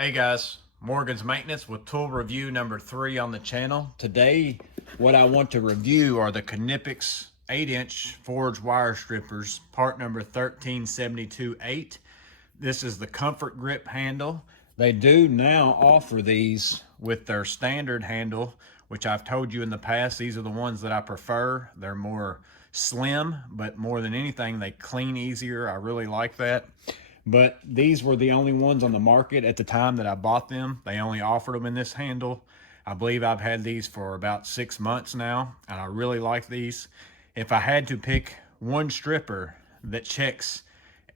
Hey guys, Morgan's Maintenance with tool review number 3 on the channel. Today, what I want to review are the Knipex 8-inch forged wire strippers, part number 13728. This is the comfort grip handle. They do now offer these with their standard handle, which I've told you in the past, these are the ones that I prefer. They're more slim, but more than anything, they clean easier. I really like that. But these were the only ones on the market at the time that I bought them. They only offered them in this handle. I believe I've had these for about 6 months now, and I really like these. If I had to pick one stripper that checks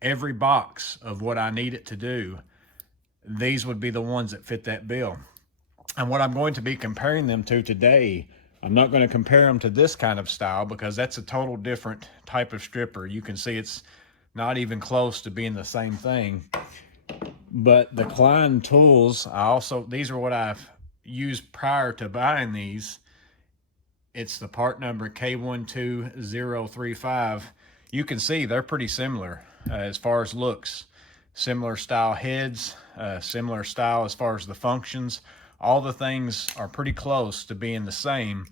every box of what I need it to do, these would be the ones that fit that bill. And what I'm going to be comparing them to today, I'm not going to compare them to this kind of style because that's a total different type of stripper. You can see it's not even close to being the same thing. But the Klein tools, these are what I've used prior to buying these. It's the part number K12035. You can see they're pretty similar as far as looks. Similar style heads, similar style as far as the functions. All the things are pretty close to being the same,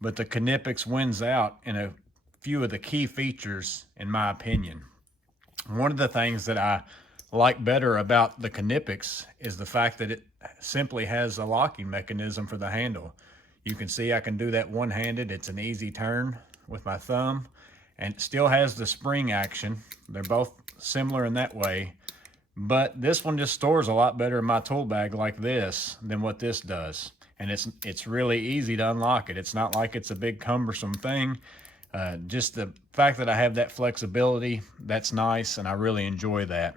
but the Knipex wins out in a few of the key features, in my opinion. One of the things that I like better about the Knipex is the fact that it simply has a locking mechanism for the handle. You can see I can do that one-handed. It's an easy turn with my thumb, and it still has the spring action. They're both similar in that way, but this one just stores a lot better in my tool bag like this than what this does. And it's really easy to unlock it. It's not like it's a big cumbersome thing. Just the fact that I have that flexibility, that's nice, and I really enjoy that.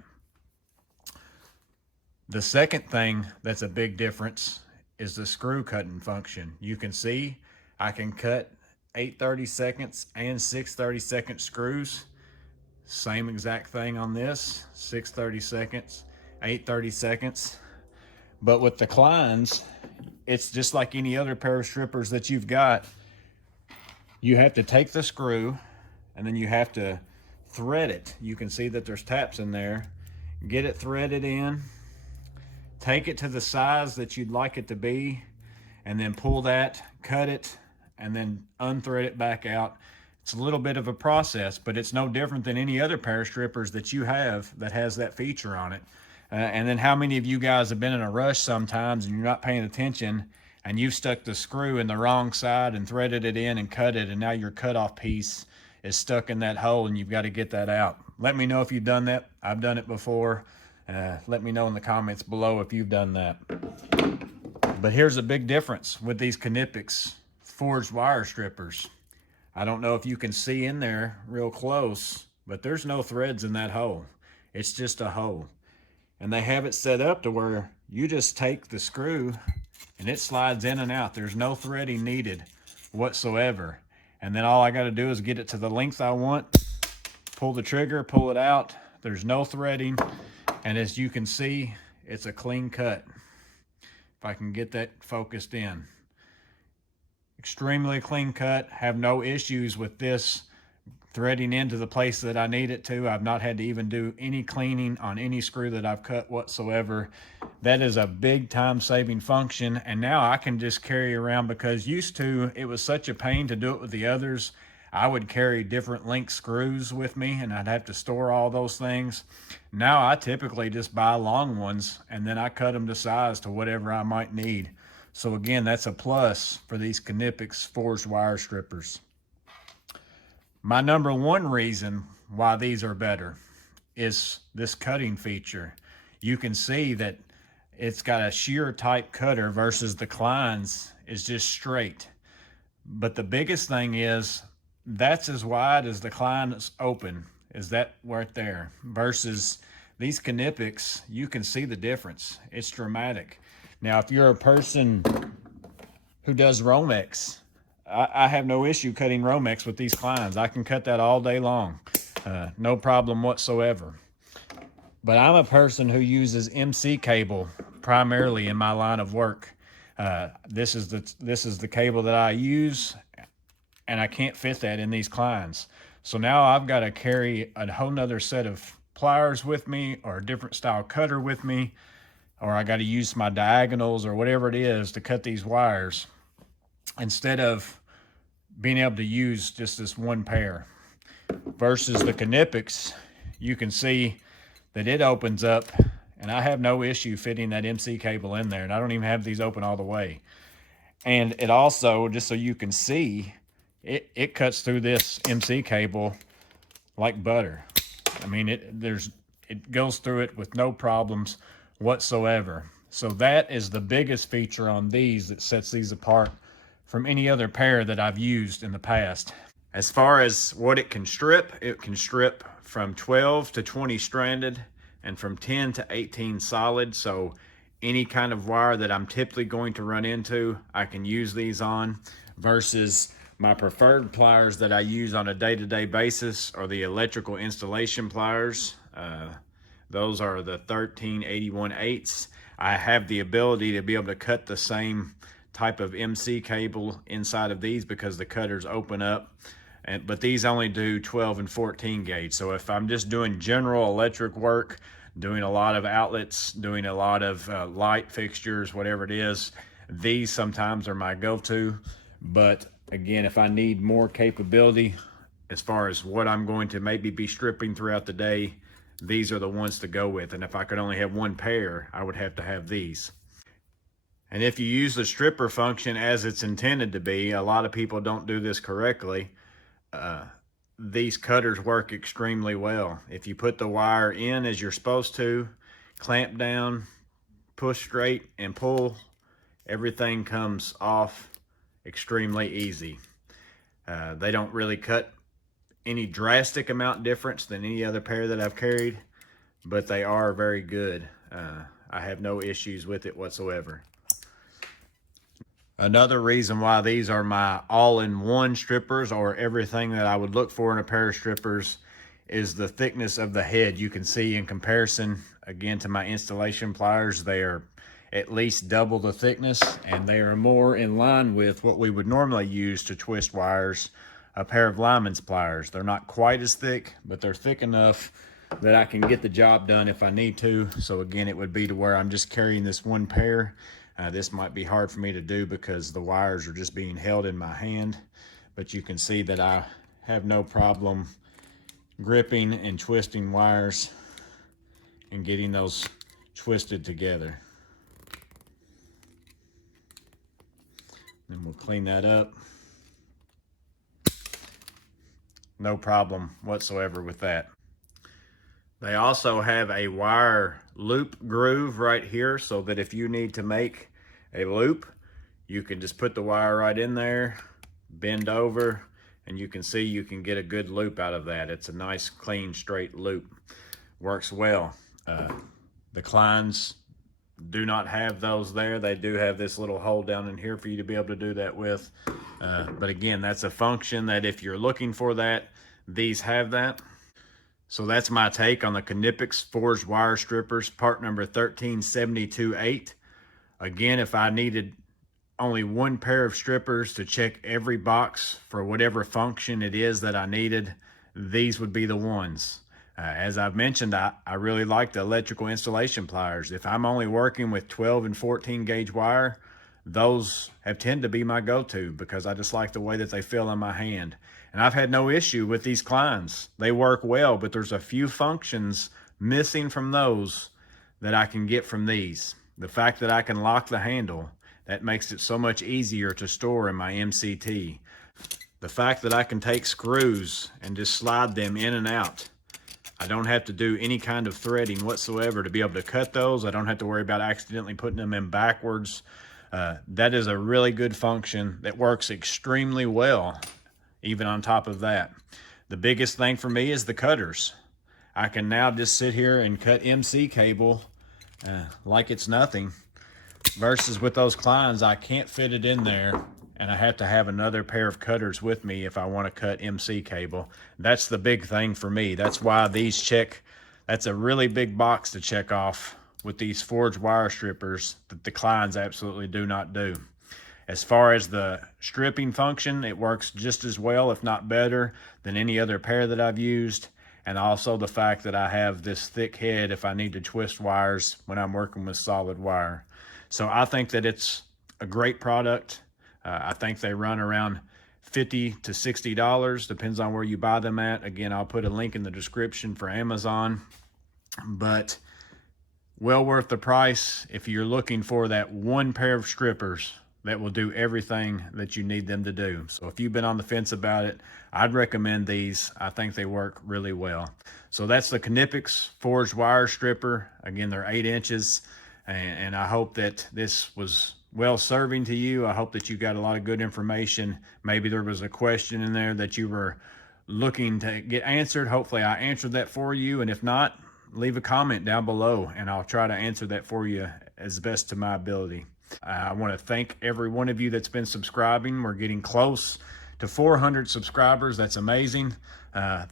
The second thing that's a big difference is the screw cutting function. You can see I can cut 8/32 and 6/32 screws. Same exact thing on this, 6/32, 8/32. But with the Kleins, it's just like any other pair of strippers that you've got. You have to take the screw and then you have to thread it. You can see that there's taps in there. Get it threaded in, take it to the size that you'd like it to be, and then pull that, cut it, and then unthread it back out. It's a little bit of a process, but it's no different than any other pair of strippers that you have that has that feature on it. And then how many of you guys have been in a rush sometimes and you're not paying attention and you've stuck the screw in the wrong side and threaded it in and cut it, and now your cutoff piece is stuck in that hole and you've got to get that out. Let me know if you've done that. I've done it before. Let me know in the comments below if you've done that. But here's a big difference with these Knipex forged wire strippers. I don't know if you can see in there real close, but there's no threads in that hole. It's just a hole. And they have it set up to where you just take the screw and it slides in and out. There's no threading needed whatsoever. And then all I got to do is get it to the length I want, pull the trigger, pull it out. There's no threading. And as you can see, it's a clean cut. If I can get that focused in. Extremely clean cut. Have no issues with this threading into the place that I need it to. I've not had to even do any cleaning on any screw that I've cut whatsoever. That is a big time saving function, and now I can just carry around, because used to it was such a pain to do it with the others. I would carry different length screws with me and I'd have to store all those things. Now I typically just buy long ones and then I cut them to size to whatever I might need. So again, that's a plus for these Knipex forged wire strippers. My number one reason why these are better is this cutting feature. You can see that it's got a shear type cutter versus the Klein's is just straight. But the biggest thing is that's as wide as the Klein's open, is that right there, versus these Knipex. You can see the difference. It's dramatic. Now, if you're a person who does Romex, I have no issue cutting Romex with these Kleins. I can cut that all day long, no problem whatsoever. But I'm a person who uses MC cable primarily in my line of work. This is the cable that I use, and I can't fit that in these Kleins. So now I've got to carry a whole nother set of pliers with me or a different style cutter with me. or I got to use my diagonals or whatever it is to cut these wires, instead of being able to use just this one pair. Versus the Knipex, you can see that it opens up, and I have no issue fitting that MC cable in there, and I don't even have these open all the way. And it also, just so you can see, it cuts through this MC cable like butter. I mean, it goes through it with no problems whatsoever. So that is the biggest feature on these that sets these apart from any other pair that I've used in the past. As far as what it can strip from 12 to 20 stranded and from 10 to 18 solid. So any kind of wire that I'm typically going to run into, I can use these on, versus my preferred pliers that I use on a day-to-day basis are the electrical installation pliers. Those are the 1381/8s. I have the ability to be able to cut the same type of MC cable inside of these because the cutters open up. But these only do 12 and 14 gauge. So if I'm just doing general electric work, doing a lot of outlets, doing a lot of light fixtures, whatever it is, these sometimes are my go-to. But again, if I need more capability as far as what I'm going to maybe be stripping throughout the day, these are the ones to go with. And if I could only have one pair, I would have to have these. And if you use the stripper function as it's intended to be, a lot of people don't do this correctly. These cutters work extremely well. If you put the wire in as you're supposed to, clamp down, push straight, and pull, everything comes off extremely easy. They don't really cut any drastic amount difference than any other pair that I've carried, but they are very good. I have no issues with it whatsoever. Another reason why these are my all-in-one strippers, or everything that I would look for in a pair of strippers, is the thickness of the head. You can see in comparison, again, to my installation pliers, they are at least double the thickness, and they are more in line with what we would normally use to twist wires, a pair of lineman's pliers. They're not quite as thick, but they're thick enough that I can get the job done if I need to. So again, it would be to where I'm just carrying this one pair. This might be hard for me to do because the wires are just being held in my hand, but you can see that I have no problem gripping and twisting wires and getting those twisted together. Then we'll clean that up. No problem whatsoever with that. They also have a wire loop groove right here, so that if you need to make a loop, you can just put the wire right in there, bend over, and you can see you can get a good loop out of that. It's a nice, clean, straight loop. Works well. The Kleins do not have those there. They do have this little hole down in here for you to be able to do that with. But again, that's a function that if you're looking for that, these have that. So that's my take on the Knipex Forged Wire Strippers, part number 1372/8. Again, if I needed only one pair of strippers to check every box for whatever function it is that I needed, these would be the ones. As I've mentioned, I really like the electrical installation pliers. If I'm only working with 12 and 14 gauge wire, those have tended to be my go-to because I just like the way that they feel in my hand. And I've had no issue with these Kleins. They work well, but there's a few functions missing from those that I can get from these. The fact that I can lock the handle, that makes it so much easier to store in my MCT. The fact that I can take screws and just slide them in and out. I don't have to do any kind of threading whatsoever to be able to cut those. I don't have to worry about accidentally putting them in backwards. That is a really good function that works extremely well, even on top of that. The biggest thing for me is the cutters. I can now just sit here and cut MC cable like it's nothing, versus with those Kleins, I can't fit it in there, and I have to have another pair of cutters with me if I want to cut MC cable. That's the big thing for me. That's why these that's a really big box to check off with these forged wire strippers that the Kleins absolutely do not do. As far as the stripping function, it works just as well, if not better, than any other pair that I've used. and also the fact that I have this thick head if I need to twist wires when I'm working with solid wire. So I think that it's a great product. I think they run around $50 to $60, depends on where you buy them at. Again, I'll put a link in the description for Amazon, but well worth the price if you're looking for that one pair of strippers that will do everything that you need them to do. So if you've been on the fence about it, I'd recommend these. I think they work really well. So that's the Knipex Forged Wire Stripper. Again, they're 8 inches, and I hope that this was well serving to you. I hope that you got a lot of good information. Maybe there was a question in there that you were looking to get answered. Hopefully I answered that for you, and if not, leave a comment down below and I'll try to answer that for you as best to my ability. I want to thank every one of you that's been subscribing. We're getting close to 400 subscribers. That's amazing.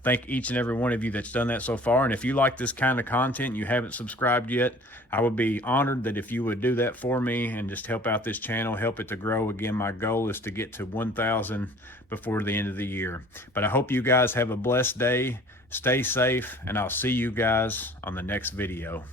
Thank each and every one of you that's done that so far. And if you like this kind of content and you haven't subscribed yet, I would be honored that if you would do that for me and just help out this channel, help it to grow. Again, my goal is to get to 1,000 before the end of the year. But I hope you guys have a blessed day. Stay safe, and I'll see you guys on the next video.